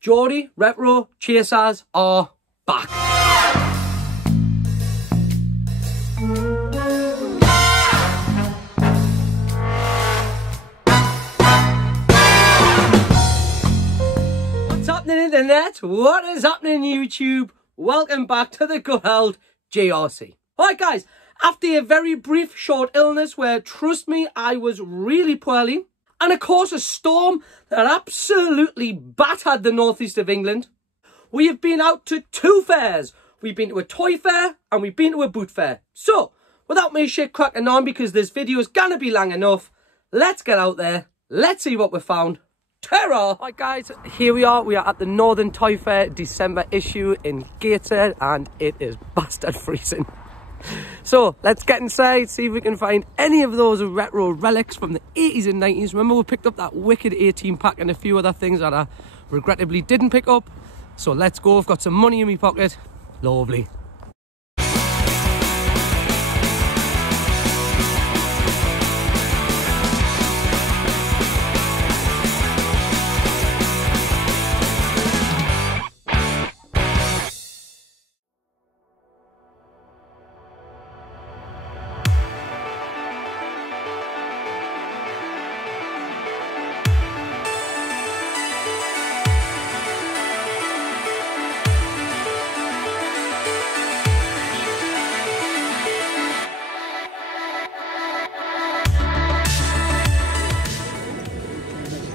Geordie Retro Chasers are back. What's happening internet? What is happening YouTube? Welcome back to the good old GRC. Alright guys, after a very brief short illness where, trust me, I was really poorly, and of course a storm that absolutely battered the northeast of England, we have been out to 2 fairs. We've been to a toy fair and we've been to a boot fair. So, without me shit cracking on, because this video is gonna be long enough, let's get out there, let's see what we found. Ta-ra! Right guys, here we are at the Northern Toy Fair December issue in Gateshead, and it is bastard freezing. So let's get inside, see if we can find any of those retro relics from the 80s and 90s. Remember, we picked up that wicked 18 pack and a few other things that I regrettably didn't pick up. So let's go. I've got some money in my pocket. Lovely.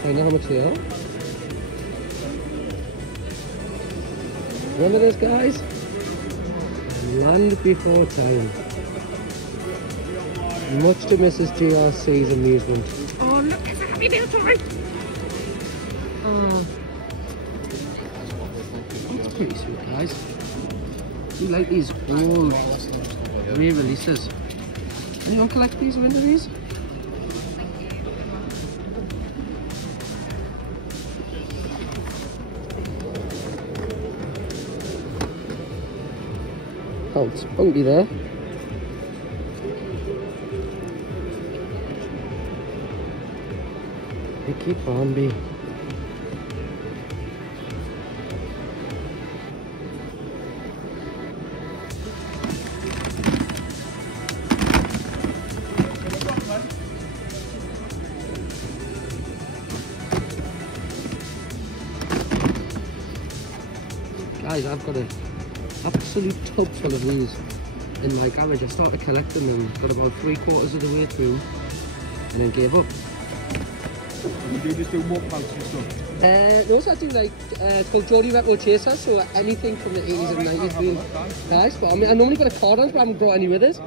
Find out how much they are. Remember this, guys? Land before time. Much to Mrs. GRC's amusement. Oh, look, it's a happy meal toy! Oh, that's pretty sweet, guys. You like these old re-releases? Anyone collect these or into these? Oh, it's spunky there. Vicky Barnby. Guys, I've got a absolute tub full of these in my garage. I started collecting them, got about 3/4 of the way through, and then gave up. Do you just do walk outs and stuff? No, so I do like, it's called Geordie Retro Chasers, so anything from the 80s and 90s being nice. But I mean, I normally got a card on, but I haven't brought any with us.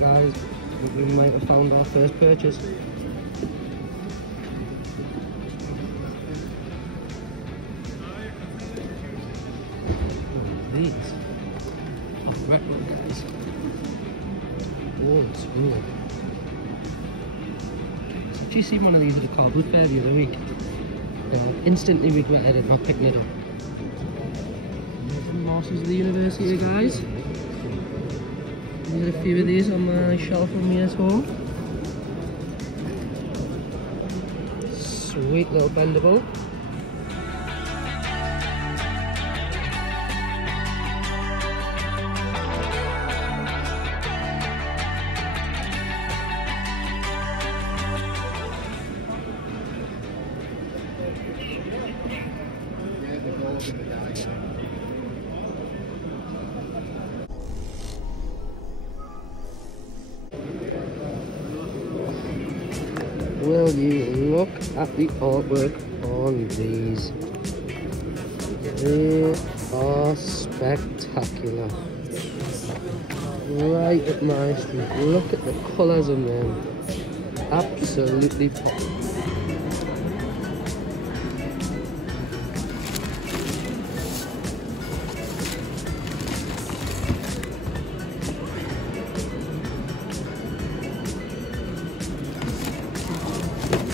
Guys, we might have found our first purchase. These are retro, guys. Old school. I actually seen one of these at the car boot fair the other week. Instantly regretted it not picking it up. There's the Masters of the Universe here, guys. There's a few of these on my shelf of me at home. Sweet little bendable. Will you look at the artwork on these? They are spectacular. Right up my street. Look at the colours on them. Absolutely pop.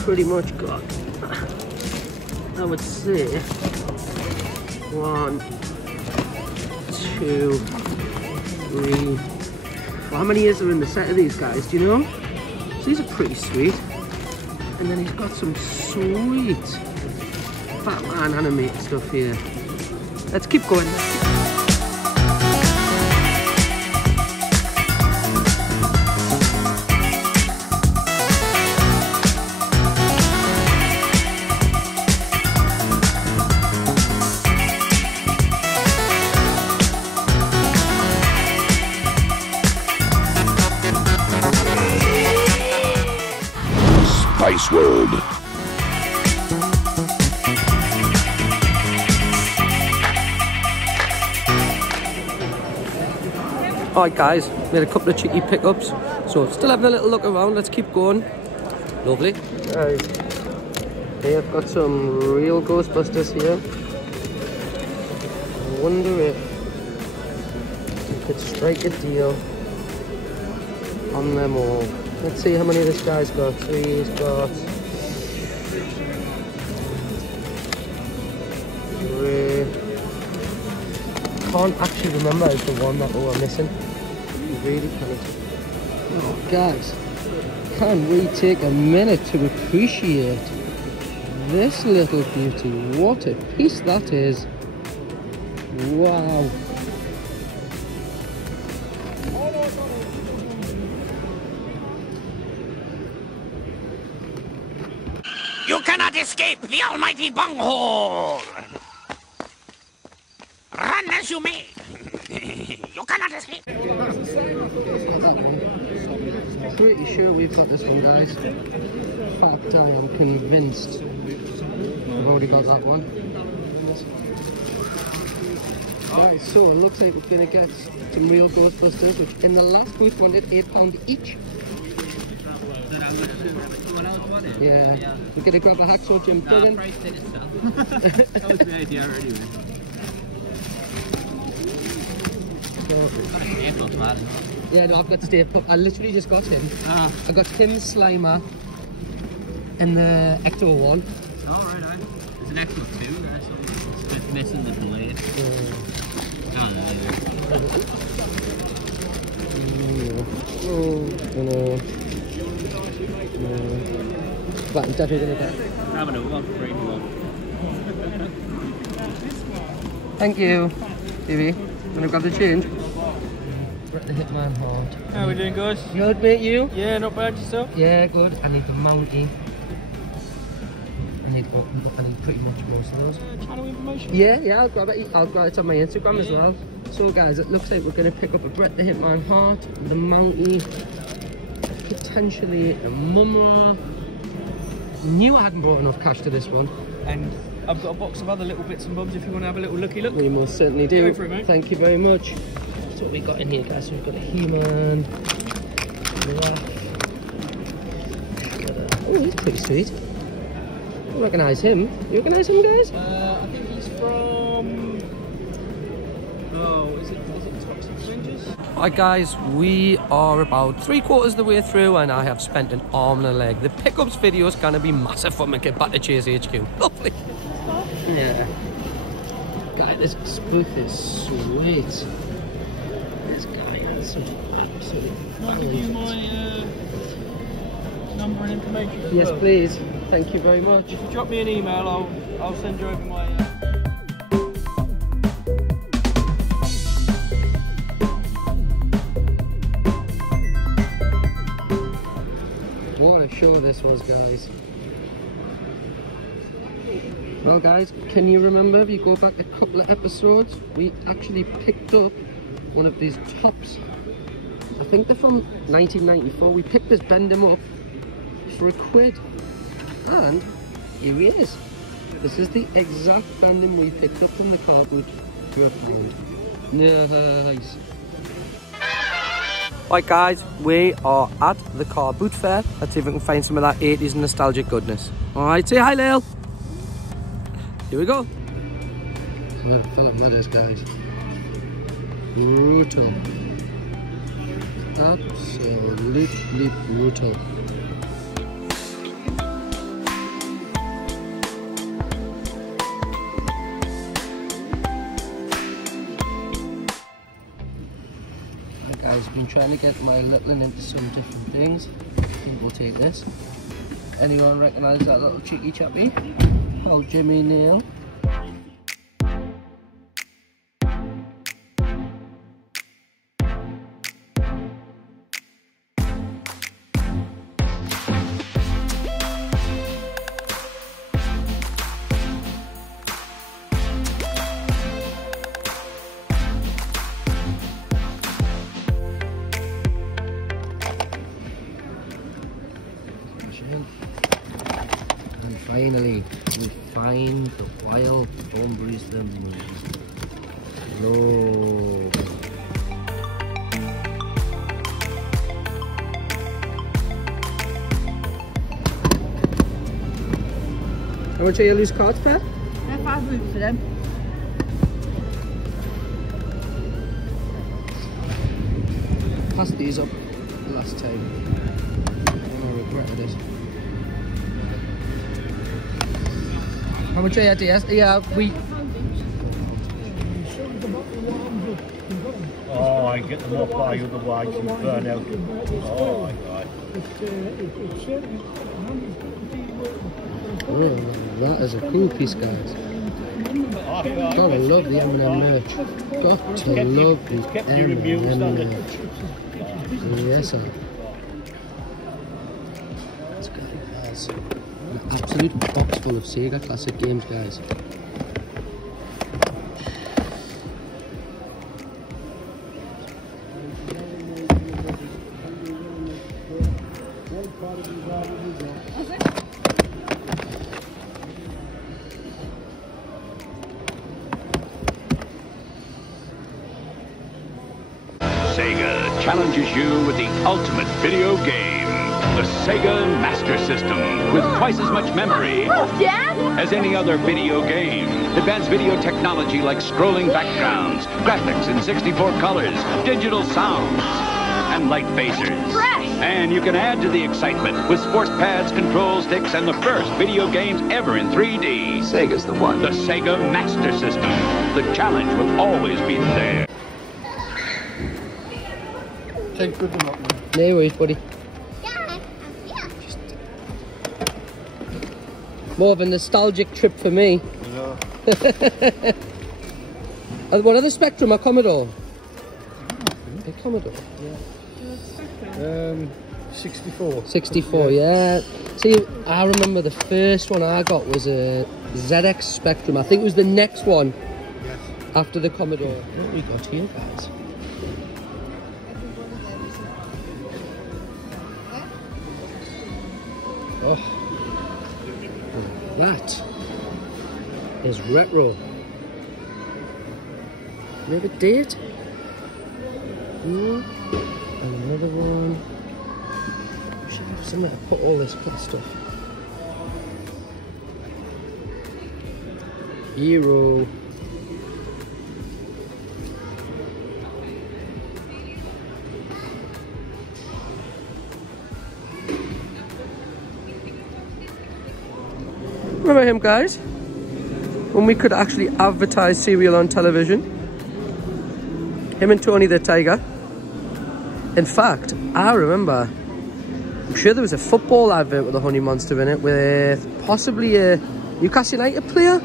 Pretty much got I would say 1, 2, 3. Well, how many is there in the set of these guys? Do you know? So these are pretty sweet. And then he's got some sweet Batman animated stuff here. Let's keep going. Spice World. Alright guys, made a couple of cheeky pickups, so still having a little look around. Let's keep going. Lovely. Guys, hey, I've got some real Ghostbusters here. I wonder if we could strike a deal on them all. Let's see how many this guy's got. 3, he's got 3. Can't actually remember the one that we were missing. Really can't. Oh guys, can we take a minute to appreciate this little beauty? What a piece that is. Wow. You cannot escape the almighty bunghole! Run as you may! You cannot escape! Pretty sure we've got this one, guys. In fact, I am convinced we've already got that one. Right, so it looks like we're going to get some real Ghostbusters, which in the last booth wanted £8 each. Yeah, we're going to grab a hacksaw Jim Duggan. That was the idea anyway. Yeah, no, I've got Stave Pup. I literally just got him. I got him, Slimer, and the Ecto one. Oh, right. There's an Ecto 2 there, so it's just missing the blade. But I'm definitely going to get it. Having a one, free one. Thank you, Stevie. Gonna grab the change. Brett the Hitman hard. How are we doing, guys? Good, mate, you? Yeah, not bad, yourself? Yeah, good. I need the Mountie. I need pretty much most of those. Channel information? Yeah, I'll grab it. I'll grab it on my Instagram as well. So, guys, it looks like we're going to pick up a Brett the Hitman heart, the Mountie, potentially a Mumra. Knew I hadn't brought enough cash to this one. And I've got a box of other little bits and bobs if you want to have a little looky look. We most certainly do. Go for it, mate. Thank you very much. That's what we got in here, guys. So we've got a He-Man. Oh, he's pretty sweet. I recognise him. You recognise him, guys? I think he's from... Oh, is it Toxic Strangers? Alright guys, we are about 3/4 of the way through and I have spent an arm and a leg. The pickups video is going to be massive when we get back to Chase HQ. Lovely. Yeah. Guy, this booth is sweet. This guy has such absolute Can I give you my number and information as Yes, well? please. Thank you very much. If you drop me an email, I'll send you over my... What a show this was, guys. Well, guys, can you remember, if you go back a couple of episodes, we actually picked up one of these tops. I think they're from 1994. We picked this, bend them up for £1. And here he is. This is the exact bending we picked up from the car boot for £1. Nice. Right guys, we are at the car boot fair. Let's see if we can find some of that 80s nostalgic goodness. Alright, say hi, Lil. Here we go. That fell up ladders, guys. Brutal. Absolutely brutal. guys, been trying to get my little one into some different things. I think we'll take this. Anyone recognise that little cheeky chappy? Old Jimmy Neal. And finally, we find the wild hombres the moon. No. How much are your loose cards, Pat? They're 5 roots for them. Passed these up last time. I regretted it. How much are you, DS? Yeah, we. Oh, I get them off by otherwise you burn out. Oh my god. Oh, that is a cool piece, guys. Gotta love the M&M merch. Got to love the M&M merch. Yes, sir. This guy has an absolute box full of Sega classic games, guys. Sega challenges you with the ultimate video game, the Sega Master System, with twice as much memory as any other video game. Advanced video technology like scrolling backgrounds, graphics in 64 colors, digital sounds, and light phasers. And you can add to the excitement with sports pads, control sticks, and the first video games ever in 3D. Sega's the one. The Sega Master System. The challenge will always be there. Take good one up, man. No worries, buddy. More of a nostalgic trip for me. Yeah. What are the Spectrum or Commodore? A Commodore. 64. 64, yeah. See, I remember the first one I got was a ZX Spectrum. I think it was the next one after the Commodore. What have we got here, guys? Oh, that is retro. Do we have a date? And another one. We should have somewhere to put all this good stuff. Euro. Remember him, guys? When we could actually advertise cereal on television. Him and Tony the Tiger. In fact, I remember, I'm sure there was a football advert with a honey monster in it with possibly a Newcastle United player.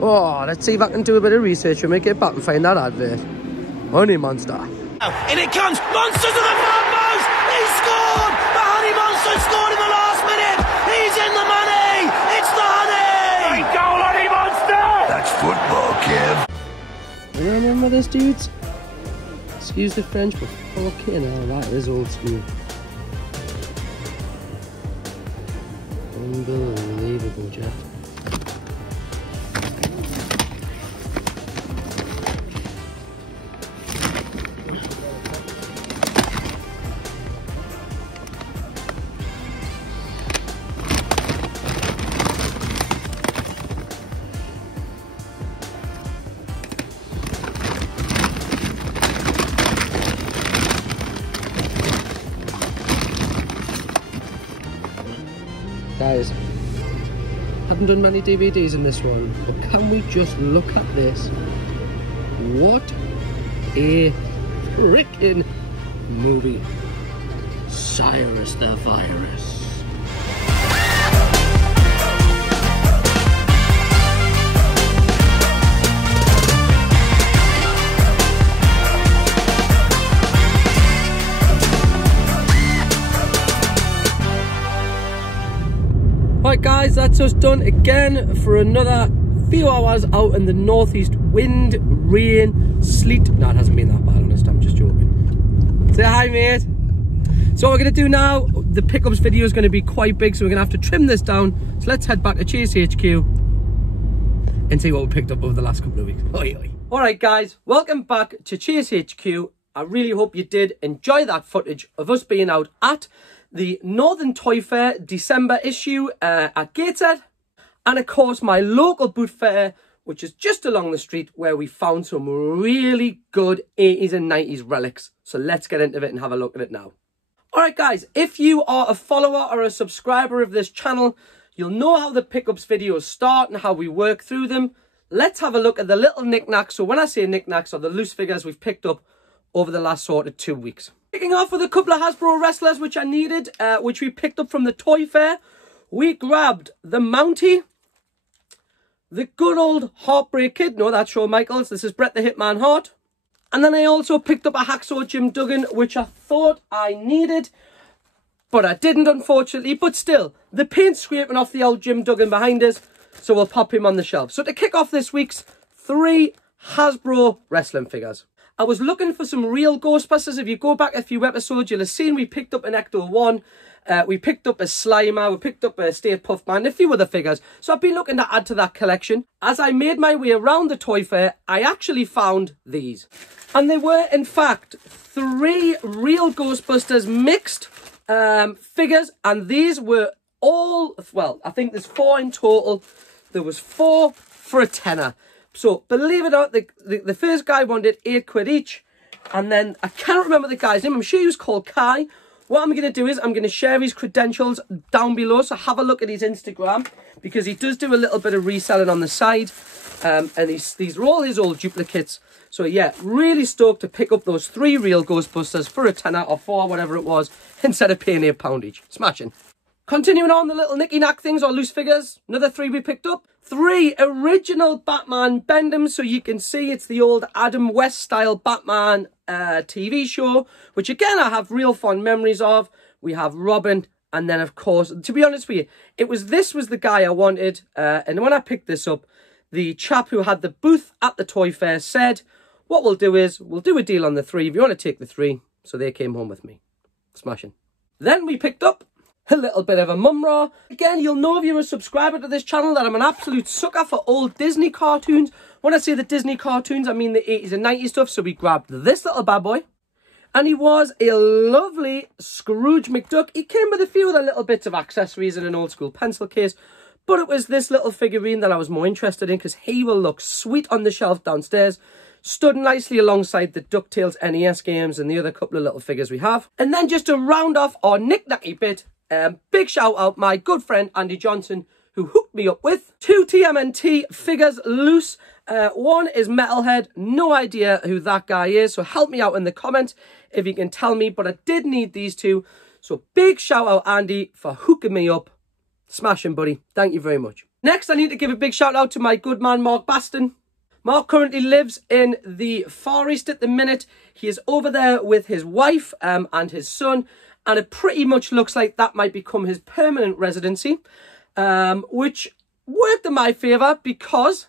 Oh, let's see if I can do a bit of research and make it back and find that advert. Honey monster. In it comes! Monster to the far post! He scored! The Honey Monster scored in the last minute! He's in the money! It's the Honey! Great goal, Honey Monster! That's football, Kev. You remember this, dudes? Excuse the French, but fucking hell, that is old school. Unbelievable, Jeff. Guys, haven't done many DVDs in this one, but can we just look at this? What a freaking movie Cyrus the Virus. Right guys, that's us done again for another few hours out in the northeast. Wind, rain, sleet. No, it hasn't been that bad, honest, I'm just joking. Say hi, mate. So what we're going to do now, the pickups video is going to be quite big, so we're going to have to trim this down. So let's head back to Chase HQ and see what we picked up over the last couple of weeks. Oi, oi. Alright guys, welcome back to Chase HQ. I really hope you did enjoy that footage of us being out at the Northern Toy Fair December issue at Gateshead, and of course my local boot fair, which is just along the street, where we found some really good 80s and 90s relics. So let's get into it and have a look at it now. Alright guys, if you are a follower or a subscriber of this channel, you'll know how the pickups videos start and how we work through them. Let's have a look at the little knickknacks. So when I say knickknacks, are the loose figures we've picked up over the last sort of 2 weeks. Kicking off with a couple of Hasbro wrestlers which I needed, which we picked up from the Toy Fair. We grabbed the Mountie, the good old Heartbreak Kid. No, that's Shawn Michaels. This is Bret the Hitman Hart. And then I also picked up a Hacksaw Jim Duggan, which I thought I needed, but I didn't, unfortunately. But still, the paint's scraping off the old Jim Duggan behind us, so we'll pop him on the shelf. So to kick off this week's 3 Hasbro wrestling figures, I was looking for some real Ghostbusters. If you go back a few episodes, you'll have seen we picked up an Ecto-1, we picked up a Slimer, we picked up a Stay Puft Man, and a few other figures. So I've been looking to add to that collection. As I made my way around the Toy Fair, I actually found these. And they were, in fact, 3 real Ghostbusters mixed figures. And these were all, well, I think there's 4 in total. There was 4 for a tenner. So, believe it or not, the first guy wanted £8 each. And then, I can't remember the guy's name. I'm sure he was called Kai. What I'm going to do is, I'm going to share his credentials down below. So, have a look at his Instagram, because he does do a little bit of reselling on the side. And these are all his old duplicates. So, yeah, really stoked to pick up those 3 real Ghostbusters for a tenner or 4, whatever it was, instead of paying £8 each. Smashing. Continuing on the little knicky-knack things or loose figures, another 3 we picked up. 3 original Batman Bend-ems, so you can see it's the old Adam West style Batman TV show, which again I have real fond memories of. We have Robin, and then of course, to be honest with you, this was the guy I wanted, and when I picked this up, the chap who had the booth at the Toy Fair said, what we'll do is, we'll do a deal on the 3 if you want to take the 3, so they came home with me. Smashing. Then we picked up a little bit of a mum-raw. Again, you'll know if you're a subscriber to this channel that I'm an absolute sucker for old Disney cartoons. When I say the Disney cartoons, I mean the 80s and 90s stuff. So we grabbed this little bad boy. And he was a lovely Scrooge McDuck. He came with a few other little bits of accessories and an old school pencil case. But it was this little figurine that I was more interested in, because he will look sweet on the shelf downstairs. Stood nicely alongside the DuckTales NES games and the other couple of little figures we have. And then just to round off our knick-knacky bit, big shout out my good friend Andy Johnson, who hooked me up with 2 TMNT figures loose. One is Metalhead, no idea who that guy is, so help me out in the comments if you can tell me, but I did need these 2. So big shout out Andy for hooking me up. Smashing, buddy. Thank you very much. Next, I need to give a big shout out to my good man Mark Baston. Mark currently lives in the Far East at the minute. He is over there with his wife and his son, and it pretty much looks like that might become his permanent residency, which worked in my favour because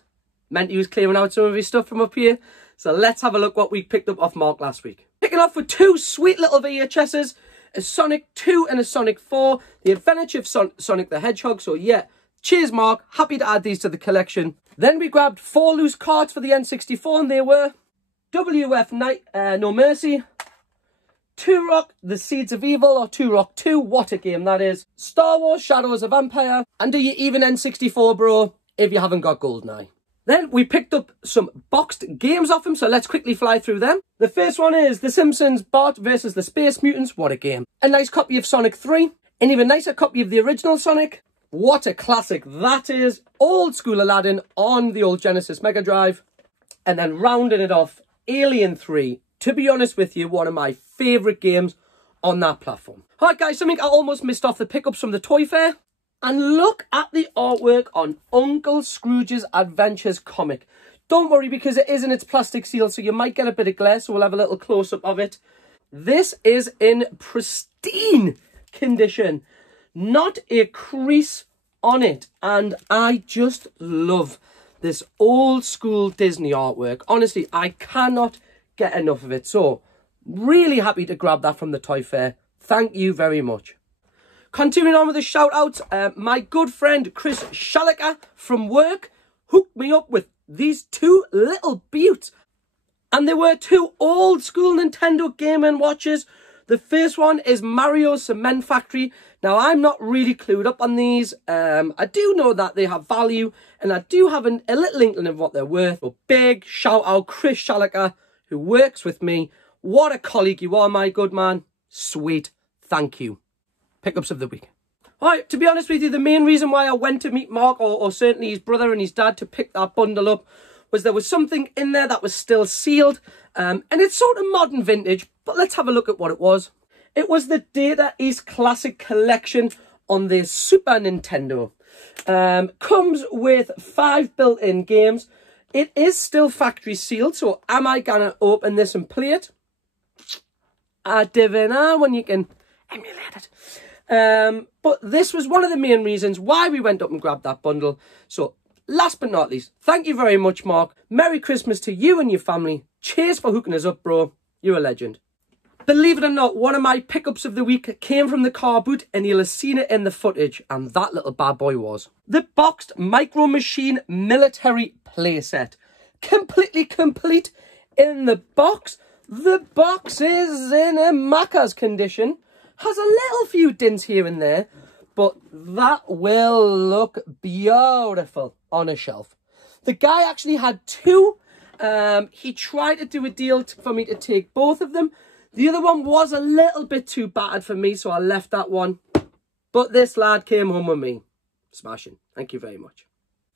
meant he was clearing out some of his stuff from up here. So let's have a look what we picked up off Mark last week. Picking off with 2 sweet little VHSs, a Sonic 2 and a Sonic 4, the Adventure of Sonic the Hedgehog. So yeah, cheers Mark, happy to add these to the collection. Then we grabbed 4 loose cards for the N64, and they were WF No Mercy, Turok, The Seeds of Evil, or Turok 2, what a game that is, Star Wars Shadows of Empire, and do you even N64 bro if you haven't got GoldenEye. Then we picked up some boxed games off him, so let's quickly fly through them. The first one is The Simpsons Bart versus the Space Mutants, what a game. A nice copy of Sonic 3, an even nicer copy of the original Sonic. What a classic that is. Old school Aladdin on the old Genesis Mega Drive. And then rounding it off, Alien 3. to be honest with you, one of my favourite games on that platform. Alright guys, something I almost missed off the pickups from the toy fair. And look at the artwork on Uncle Scrooge's Adventures comic. Don't worry, because it is in its plastic seal, so you might get a bit of glare, so we'll have a little close-up of it. This is in pristine condition. Not a crease on it. And I just love this old school Disney artwork. Honestly, I cannot get enough of it. So, really happy to grab that from the toy fair. Thank you very much. Continuing on with the shout outs, my good friend Chris Shalika from work hooked me up with these two little beauts. And they were two old school Nintendo Game & Watches. The first one is Mario Cement Factory. Now, I'm not really clued up on these. I do know that they have value, and I do have a little inkling of what they're worth. But big shout out Chris Shalika, who works with me. What a colleague you are, my good man. Sweet. Thank you. Pickups of the week. Alright, to be honest with you, the main reason why I went to meet Mark, or certainly his brother and his dad, to pick that bundle up, was there was something in there that was still sealed. And it's sort of modern vintage, but let's have a look at what it was. It was the Data East Classic Collection on the Super Nintendo. Comes with 5 built-in games. It is still factory sealed, so am I going to open this and play it? I don't know when you can emulate it. But this was one of the main reasons why we went up and grabbed that bundle. So, last but not least, thank you very much, Mark. Merry Christmas to you and your family. Cheers for hooking us up, bro. You're a legend. Believe it or not, one of my pickups of the week came from the car boot, and you'll have seen it in the footage, and that little bad boy was the boxed Micro Machine military playset. Completely complete in the box. The box is in a Macca's condition. Has a little few dents here and there, but that will look beautiful on a shelf. The guy actually had two. He tried to do a deal for me to take both of them. The other one was a little bit too battered for me, so I left that one. But this lad came home with me. Smashing. Thank you very much.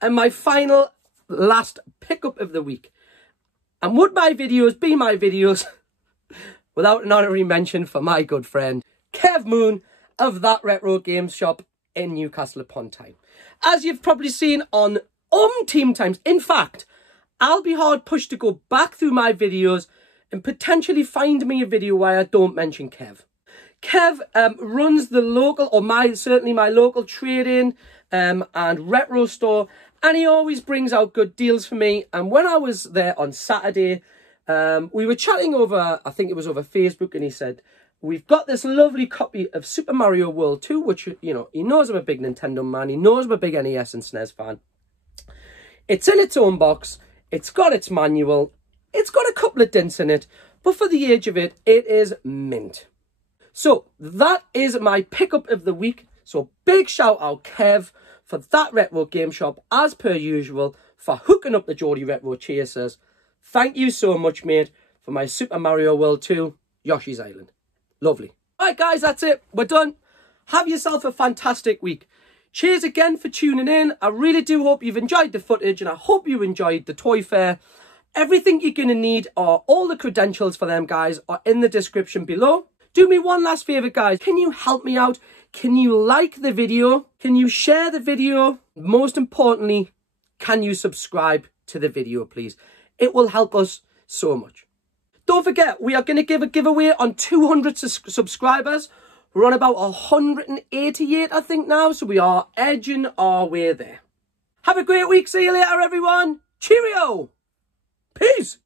And my final, last pickup of the week. And would my videos be my videos without an honorary mention for my good friend Kev Moon of That Retro Games Shop in Newcastle upon Tyne. As you've probably seen on umpteen times, in fact, I'll be hard pushed to go back through my videos and potentially find me a video where I don't mention Kev. Kev runs the local, or certainly my local trade-in and retro store, and he always brings out good deals for me. And when I was there on Saturday, we were chatting over, I think it was over Facebook, and he said, we've got this lovely copy of Super Mario World 2, which, you know, he knows I'm a big Nintendo man. He knows I'm a big NES and SNES fan. It's in its own box. It's got its manual. It's got a couple of dents in it. But for the age of it, it is mint. So, that is my pickup of the week. So, big shout out, Kev, for That Retro Game Shop, as per usual, for hooking up the Geordie Retro Chasers. Thank you so much, mate, for my Super Mario World 2 Yoshi's Island. Lovely. Alright guys, that's it. We're done. Have yourself a fantastic week. Cheers again for tuning in. I really do hope you've enjoyed the footage, and I hope you enjoyed the toy fair. Everything you're going to need, or all the credentials for them guys, are in the description below. Do me one last favour guys. Can you help me out? Can you like the video? Can you share the video? Most importantly, can you subscribe to the video please? It will help us so much. Don't forget, we are going to give a giveaway on 200 subscribers. We're on about 188, I think, now. So we are edging our way there. Have a great week. See you later, everyone. Cheerio. Peace.